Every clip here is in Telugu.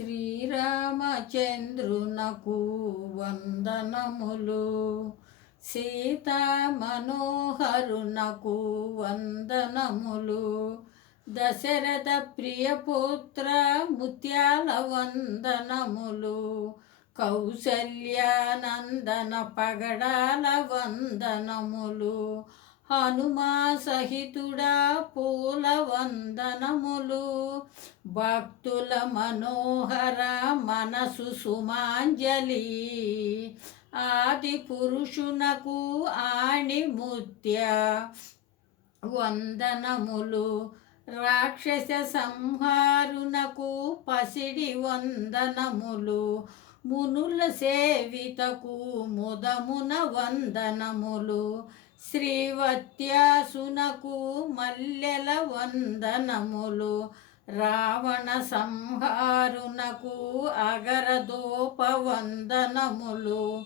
శ్రీరామచంద్రునకు వందనములు. సీతా మనోహరునకు వందనములు. దశరథ ప్రియపుత్ర ముత్యాల వందనములు. కౌసల్యానందన పగడాల వందనములు. హనుమా సహితుడా పూల వందనములు. భక్తుల మనోహర మనసు సుమాంజలి. ఆది పురుషునకు ఆణిముత్య వందనములు. రాక్షస సంహారునకు పసిడి వందనములు. మునుల సేవితకు ముదమున వందనములు. శ్రీవత్యాసునకు మల్లెల వందనములు. రావణ సంహారునకు అగరదోపవందనములు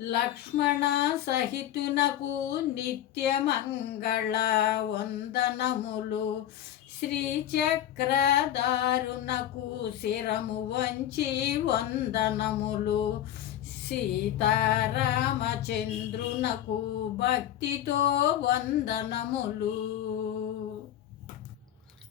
లక్ష్మణ సహితునకు నిత్యమంగళ వందనములు. శ్రీచక్రదారునకు శిరము వంచి వందనములు. సీతారామచంద్రునకు భక్తితో వందనములు.